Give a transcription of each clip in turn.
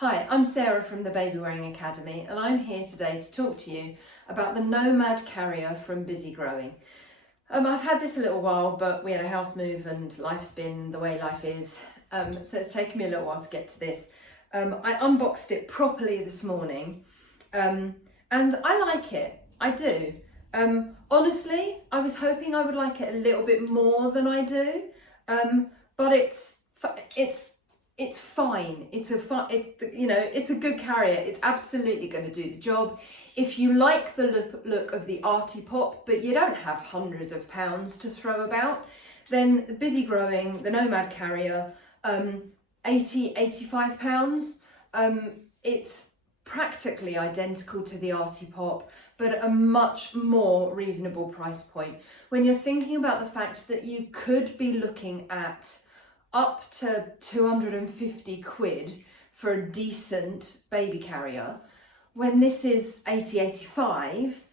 Hi, I'm Sarah from the Baby Wearing Academy, and I'm here today to talk to you about the Nomad Carrier from Bizzi Growin. I've had this a little while, but we had a house move and life's been the way life is, so it's taken me a little while to get to this. I unboxed it properly this morning, and I like it. I do. Honestly, I was hoping I would like it a little bit more than I do, but it's fine. It's a good carrier. It's absolutely going to do the job. If you like the look of the arty pop, but you don't have hundreds of pounds to throw about, then the Bizzi Growin, the Nomad Carrier, £85. It's practically identical to the arty pop, but at a much more reasonable price point. When you're thinking about the fact that you could be looking at up to 250 quid for a decent baby carrier, when this is 85,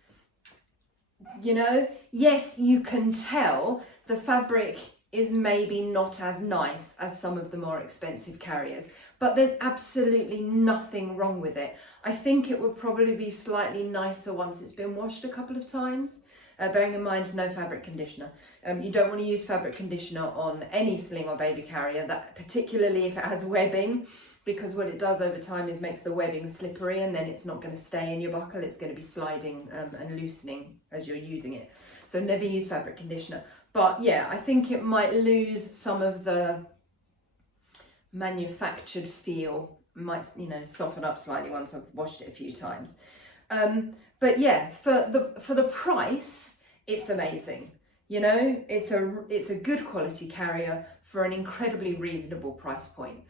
you know, yes, you can tell the fabric is maybe not as nice as some of the more expensive carriers, but there's absolutely nothing wrong with it. I think it would probably be slightly nicer once it's been washed a couple of times. Bearing in mind, no fabric conditioner. You don't want to use fabric conditioner on any sling or baby carrier, that particularly if it has webbing, because what it does over time is makes the webbing slippery, and then it's not going to stay in your buckle. It's going to be sliding and loosening as you're using it. So never use fabric conditioner. But yeah, I think it might lose some of the manufactured feel. It might, you know, soften up slightly once I've washed it a few times. But yeah, for the price, it's amazing. You know, it's a good quality carrier for an incredibly reasonable price point.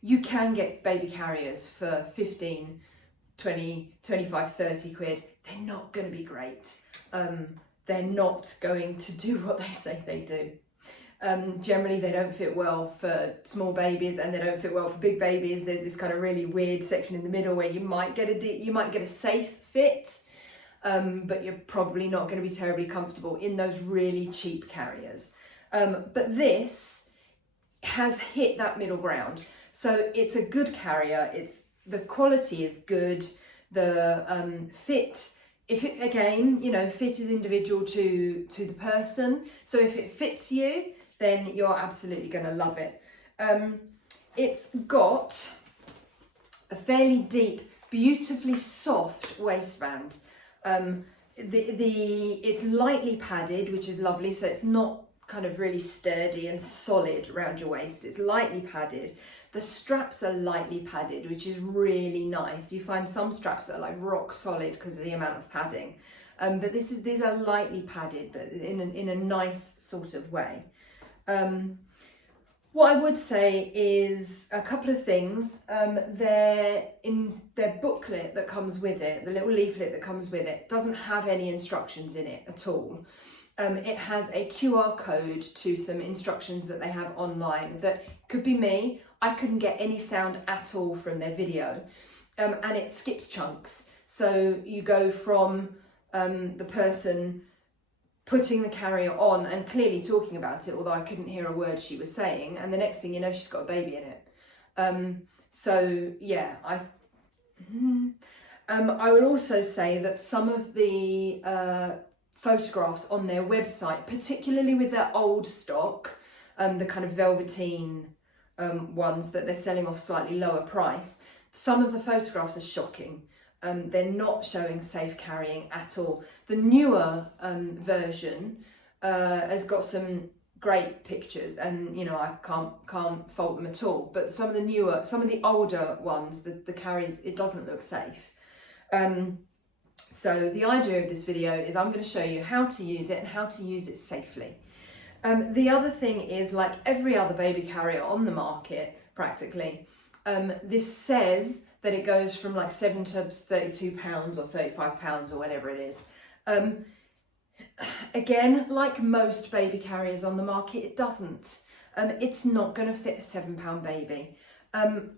You can get baby carriers for 15, 20, 25, 30 quid. They're not going to be great. They're not going to do what they say they do. Generally, they don't fit well for small babies, and they don't fit well for big babies. There's this kind of really weird section in the middle where you might get a safe fit, but you're probably not going to be terribly comfortable in those really cheap carriers. But this has hit that middle ground, so it's a good carrier. The quality is good. The fit. Fit is individual to the person. So if it fits you, then you're absolutely going to love it. It's got a fairly deep, beautifully soft waistband. It's lightly padded, which is lovely. So it's not kind of really sturdy and solid around your waist. It's lightly padded. The straps are lightly padded, which is really nice. You find some straps that are like rock solid because of the amount of padding. But these are lightly padded, but in a nice sort of way. What I would say is a couple of things. In their booklet that comes with it, the little leaflet that comes with it, doesn't have any instructions in it at all. It has a QR code to some instructions that they have online that could be me. I couldn't get any sound at all from their video, and it skips chunks. So you go from the person putting the carrier on and clearly talking about it, although I couldn't hear a word she was saying, and the next thing you know, she's got a baby in it. So yeah, I will also say that some of the photographs on their website, particularly with their old stock, the kind of velveteen ones that they're selling off slightly lower price, some of the photographs are shocking. They're not showing safe carrying at all. The newer version has got some great pictures, and you know, I can't fault them at all. But some of the older ones, the carriers, it doesn't look safe. So the idea of this video is I'm going to show you how to use it and how to use it safely. The other thing is, like every other baby carrier on the market, practically, this says that it goes from like £7 to £32 or £35 or whatever it is. Again, like most baby carriers on the market, it doesn't. It's not going to fit a £7 baby.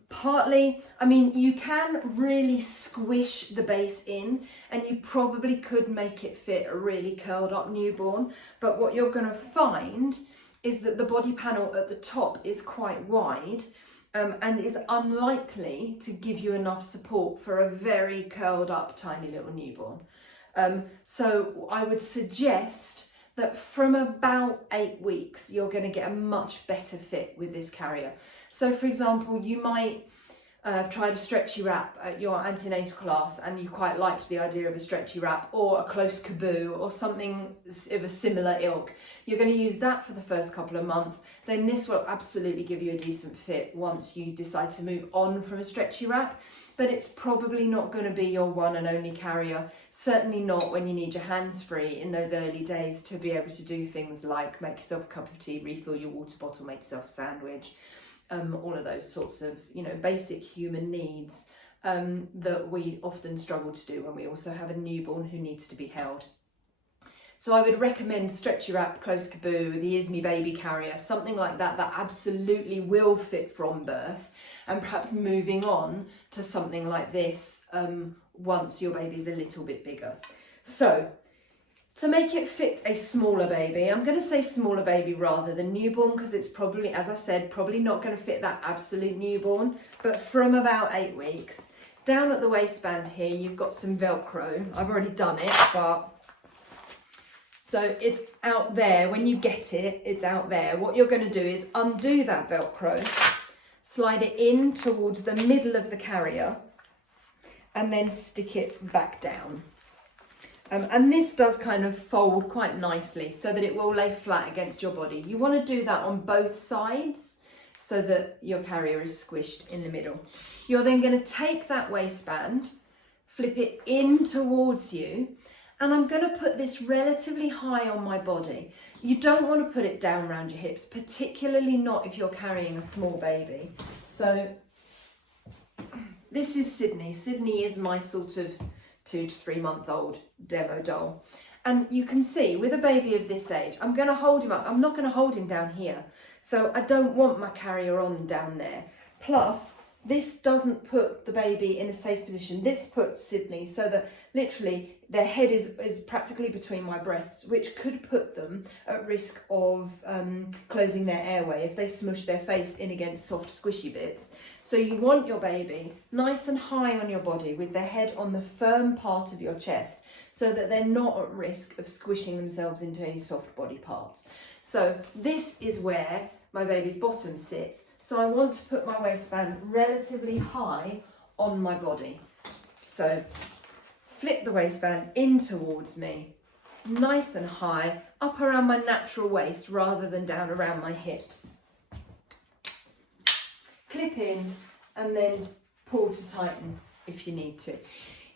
Partly, I mean, you can really squish the base in, and you probably could make it fit a really curled up newborn, but what you're going to find is that the body panel at the top is quite wide, and is unlikely to give you enough support for a very curled up tiny little newborn. So I would suggest that from about 8 weeks, you're going to get a much better fit with this carrier. So for example, you might have tried a stretchy wrap at your antenatal class and you quite liked the idea of a stretchy wrap or a close caboo or something of a similar ilk. You're going to use that for the first couple of months. Then this will absolutely give you a decent fit once you decide to move on from a stretchy wrap. But it's probably not going to be your one and only carrier. Certainly not when you need your hands free in those early days to be able to do things like make yourself a cup of tea, refill your water bottle, make yourself a sandwich. All of those sorts of, basic human needs that we often struggle to do when we also have a newborn who needs to be held. So I would recommend stretchy wrap, close caboo, the Bizzi Baby Carrier, something like that that absolutely will fit from birth, and perhaps moving on to something like this once your baby's a little bit bigger. So to make it fit a smaller baby, I'm going to say smaller baby rather than newborn, because it's probably, as I said, probably not going to fit that absolute newborn, but from about 8 weeks. Down at the waistband here, you've got some Velcro. I've already done it, but so it's out there. When you get it, it's out there. What you're going to do is undo that Velcro, slide it in towards the middle of the carrier, and then stick it back down. And this does kind of fold quite nicely so that it will lay flat against your body. You want to do that on both sides so that your carrier is squished in the middle. You're then going to take that waistband, flip it in towards you, and I'm going to put this relatively high on my body. You don't want to put it down around your hips, particularly not if you're carrying a small baby. So this is Sydney. Sydney is my sort of 2 to 3 month old demo doll. And you can see with a baby of this age, I'm going to hold him up. I'm not going to hold him down here. So I don't want my carrier on down there. Plus, this doesn't put the baby in a safe position. This puts Sydney so that literally their head is practically between my breasts, which could put them at risk of closing their airway if they smush their face in against soft squishy bits. So you want your baby nice and high on your body with their head on the firm part of your chest so that they're not at risk of squishing themselves into any soft body parts. So this is where my baby's bottom sits. So I want to put my waistband relatively high on my body. So flip the waistband in towards me, nice and high, up around my natural waist rather than down around my hips. Clip in and then pull to tighten if you need to.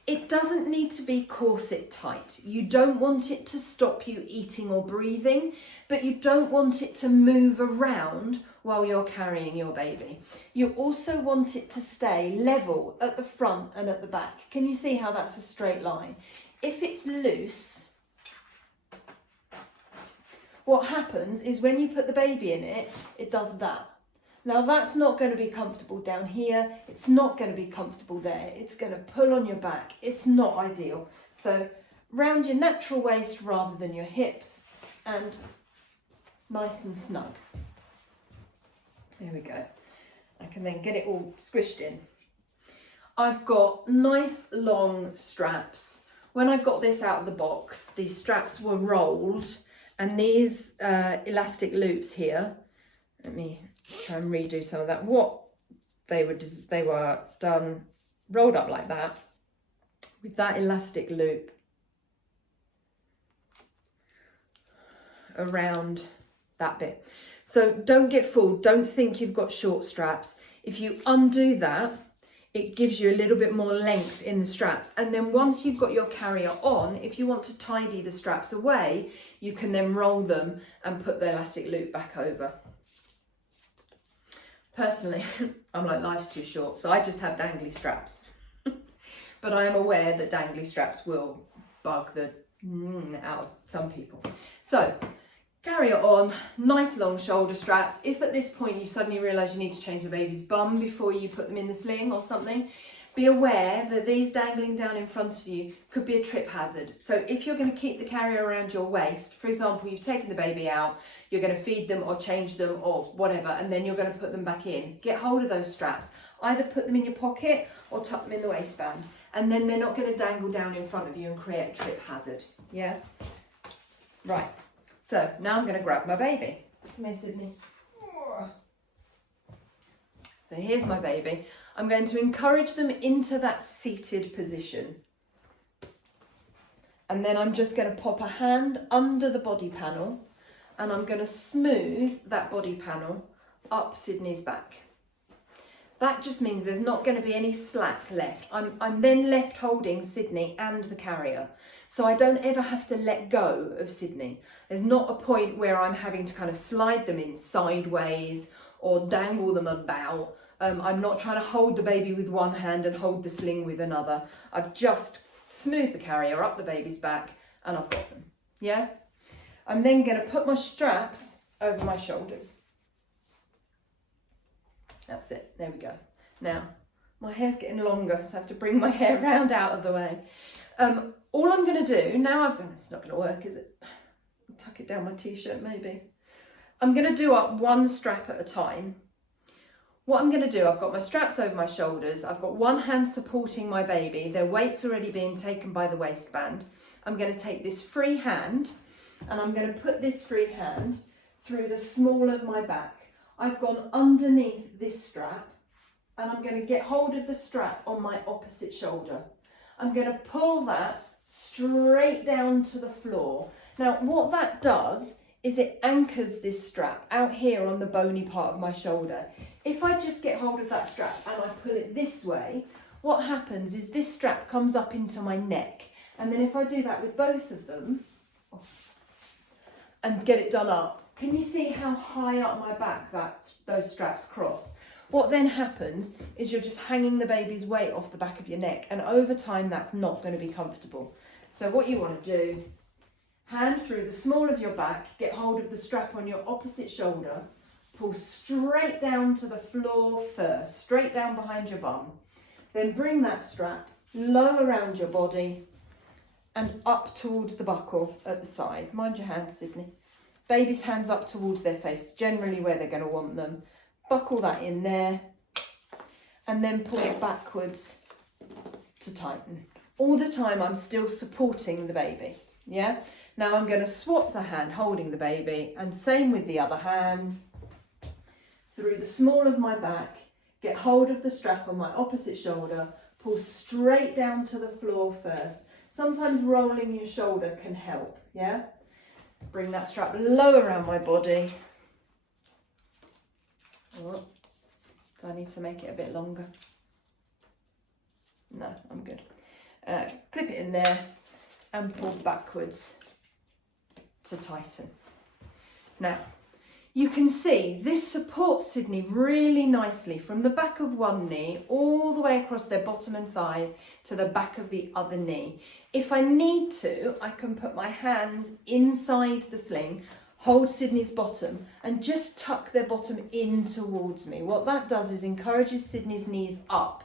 It doesn't need to be corset tight. You don't want it to stop you eating or breathing, but you don't want it to move around while you're carrying your baby. You also want it to stay level at the front and at the back. Can you see how that's a straight line? If it's loose, what happens is when you put the baby in it, it does that. Now that's not going to be comfortable down here. It's not going to be comfortable there. It's going to pull on your back. It's not ideal. So round your natural waist rather than your hips and nice and snug. There we go. I can then get it all squished in. I've got nice long straps. When I got this out of the box, the straps were rolled and these elastic loops here, let me try and redo some of that. What they were done, rolled up like that with that elastic loop around that bit. So don't get fooled. Don't think you've got short straps. If you undo that, it gives you a little bit more length in the straps. And then once you've got your carrier on, if you want to tidy the straps away, you can then roll them and put the elastic loop back over. Personally, I'm like, life's too short, so I just have dangly straps. But I am aware that dangly straps will bug the out of some people. So, carry it on, nice long shoulder straps. If at this point you suddenly realise you need to change the baby's bum before you put them in the sling or something, be aware that these dangling down in front of you could be a trip hazard. So if you're going to keep the carrier around your waist, for example, you've taken the baby out, you're going to feed them or change them or whatever, and then you're going to put them back in, get hold of those straps. Either put them in your pocket or tuck them in the waistband, and then they're not going to dangle down in front of you and create a trip hazard. Yeah? Right. So now I'm going to grab my baby. Come here, Sydney. So here's my baby. I'm going to encourage them into that seated position. And then I'm just going to pop a hand under the body panel, and I'm going to smooth that body panel up Sydney's back. That just means there's not going to be any slack left. I'm then left holding Sydney and the carrier. So I don't ever have to let go of Sydney. There's not a point where I'm having to kind of slide them in sideways or dangle them about. I'm not trying to hold the baby with one hand and hold the sling with another. I've just smoothed the carrier up the baby's back and I've got them. Yeah? I'm then going to put my straps over my shoulders. That's it. There we go. Now, my hair's getting longer, so I have to bring my hair round out of the way. All I'm going to do, now it's not going to work, is it? Tuck it down my t-shirt, maybe. I'm going to do up one strap at a time. What I'm going to do, I've got my straps over my shoulders. I've got one hand supporting my baby. Their weight's already being taken by the waistband. I'm going to take this free hand, and I'm going to put this free hand through the small of my back. I've gone underneath this strap, and I'm going to get hold of the strap on my opposite shoulder. I'm going to pull that straight down to the floor. Now, what that does is it anchors this strap out here on the bony part of my shoulder. If I just get hold of that strap and I pull it this way, what happens is this strap comes up into my neck. And then if I do that with both of them and get it done up, can you see how high up my back those straps cross? What then happens is you're just hanging the baby's weight off the back of your neck, and over time that's not going to be comfortable. So what you want to do, hand through the small of your back, get hold of the strap on your opposite shoulder, pull straight down to the floor first, straight down behind your bum, then bring that strap low around your body and up towards the buckle at the side. Mind your hands, Sydney. Baby's hands up towards their face, generally where they're going to want them. Buckle that in there and then pull it backwards to tighten. All the time I'm still supporting the baby, yeah? Now I'm going to swap the hand holding the baby, and same with the other hand. Through the small of my back, get hold of the strap on my opposite shoulder, pull straight down to the floor first. Sometimes rolling your shoulder can help, yeah? Bring that strap low around my body. Oh, do I need to make it a bit longer? No, I'm good. Clip it in there and pull backwards to tighten. Now, you can see this supports Sydney really nicely from the back of one knee all the way across their bottom and thighs to the back of the other knee. If I need to, I can put my hands inside the sling, hold Sydney's bottom and just tuck their bottom in towards me. What that does is encourages Sydney's knees up,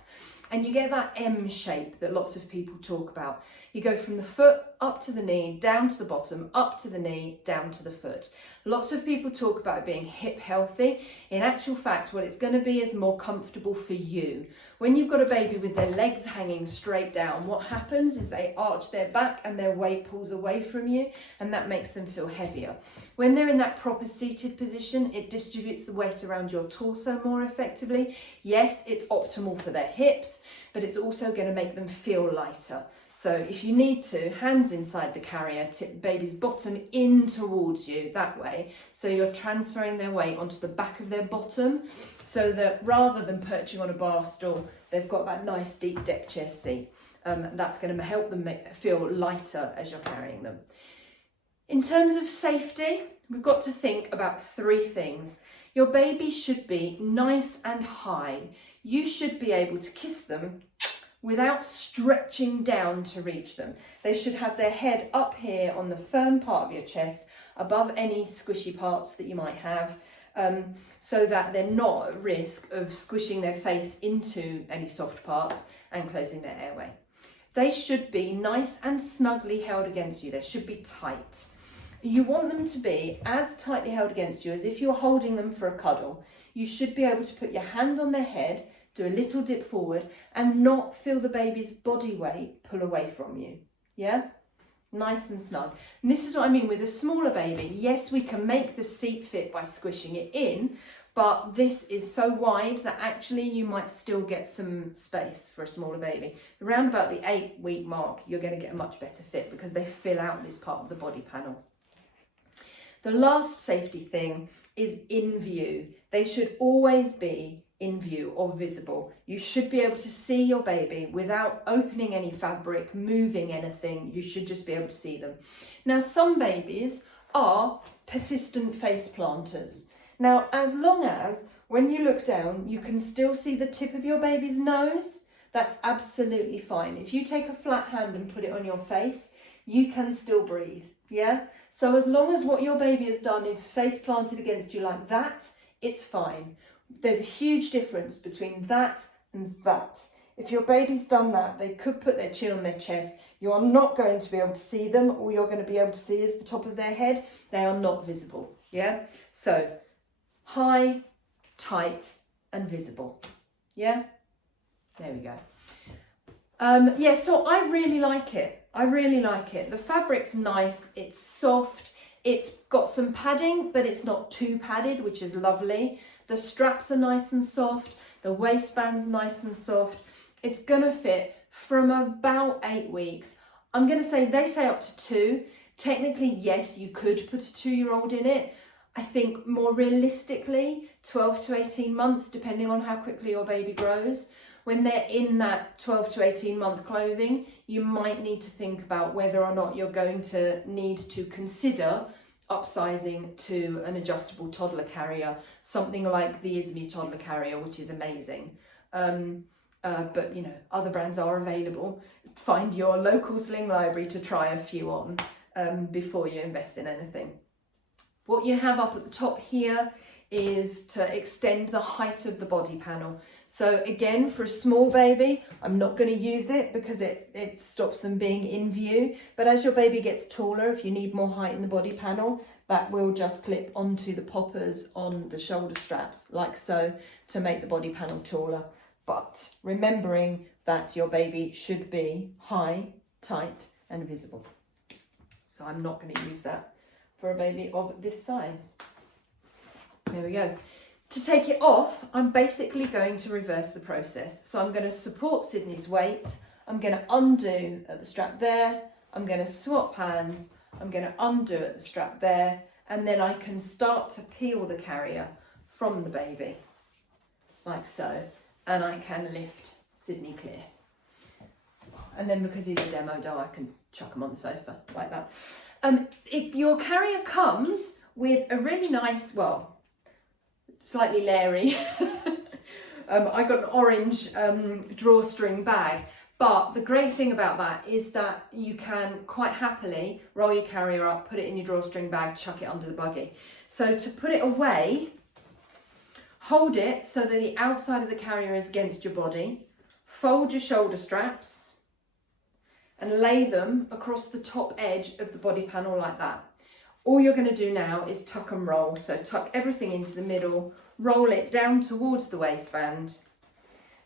and you get that M shape that lots of people talk about. You go from the foot up to the knee, down to the bottom, up to the knee, down to the foot. Lots of people talk about it being hip healthy. In actual fact, what it's going to be is more comfortable for you. When you've got a baby with their legs hanging straight down, what happens is they arch their back and their weight pulls away from you, and that makes them feel heavier. When they're in that proper seated position, it distributes the weight around your torso more effectively. Yes, it's optimal for their hips, but it's also going to make them feel lighter. So if you need to, hands inside the carrier, tip the baby's bottom in towards you that way. So you're transferring their weight onto the back of their bottom, so that rather than perching on a bar stool, they've got that nice deep deck chair seat. That's going to help them feel lighter as you're carrying them. In terms of safety, we've got to think about three things. Your baby should be nice and high. You should be able to kiss them without stretching down to reach them. They should have their head up here on the firm part of your chest, above any squishy parts that you might have. so that they're not at risk of squishing their face into any soft parts and closing their airway. They should be nice and snugly held against you. They should be tight. You want them to be as tightly held against you as if you're holding them for a cuddle. You should be able to put your hand on their head, do a little dip forward, and not feel the baby's body weight pull away from you. Yeah? Nice and snug. And this is what I mean with a smaller baby. Yes, we can make the seat fit by squishing it in, but this is so wide that actually you might still get some space for a smaller baby. Around about the 8-week mark, you're going to get a much better fit because they fill out this part of the body panel. The last safety thing is in view. They should always be in view or visible. You should be able to see your baby without opening any fabric, moving anything. You should just be able to see them. Now, some babies are persistent face planters. Now, as long as when you look down, you can still see the tip of your baby's nose, that's absolutely fine. If you take a flat hand and put it on your face, you can still breathe. Yeah? So as long as what your baby has done is face planted against you like that, it's fine. There's a huge difference between that and that. If your baby's done that, they could put their chin on their chest. You are not going to be able to see them. All you're going to be able to see is the top of their head. They are not visible. Yeah? So high, tight, and visible. Yeah? There we go. Yeah, so I really like it. I really like it. The fabric's nice, it's soft, it's got some padding, but it's not too padded, which is lovely. The straps are nice and soft, the waistband's nice and soft. It's gonna fit from about 8 weeks. I'm gonna say, they say up to 2. Technically, yes, you could put a 2-year-old in it. I think more realistically, 12 to 18 months, depending on how quickly your baby grows. When they're in that 12 to 18 month clothing, you might need to think about whether or not you're going to need to consider upsizing to an adjustable toddler carrier, something like the Izmi toddler carrier, which is amazing. But you know, other brands are available. Find your local sling library to try a few on before you invest in anything. What you have up at the top here is to extend the height of the body panel. So again, for a small baby, I'm not going to use it because it stops them being in view. But as your baby gets taller, if you need more height in the body panel, that will just clip onto the poppers on the shoulder straps, like so, to make the body panel taller. But remembering that your baby should be high, tight, and visible. So I'm not going to use that for a baby of this size. There we go. To take it off, I'm basically going to reverse the process. So I'm going to support Sydney's weight. I'm going to undo at the strap there. I'm going to swap hands. I'm going to undo at the strap there. And then I can start to peel the carrier from the baby, like so. And I can lift Sydney clear. And then because he's a demo doll, I can chuck him on the sofa like that. Your carrier comes with a really nice, well, slightly leery. I got an orange drawstring bag, but the great thing about that is that you can quite happily roll your carrier up, put it in your drawstring bag, chuck it under the buggy. So to put it away, hold it so that the outside of the carrier is against your body, fold your shoulder straps and lay them across the top edge of the body panel like that. All you're going to do now is tuck and roll. So tuck everything into the middle, roll it down towards the waistband.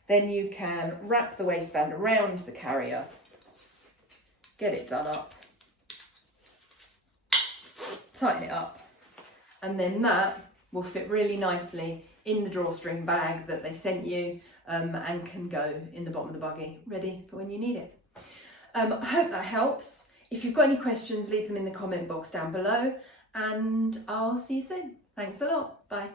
Then you can wrap the waistband around the carrier, get it done up, tighten it up, and then that will fit really nicely in the drawstring bag that they sent you and can go in the bottom of the buggy, ready for when you need it. I hope that helps. If you've got any questions, leave them in the comment box down below, and I'll see you soon. Thanks a lot. Bye.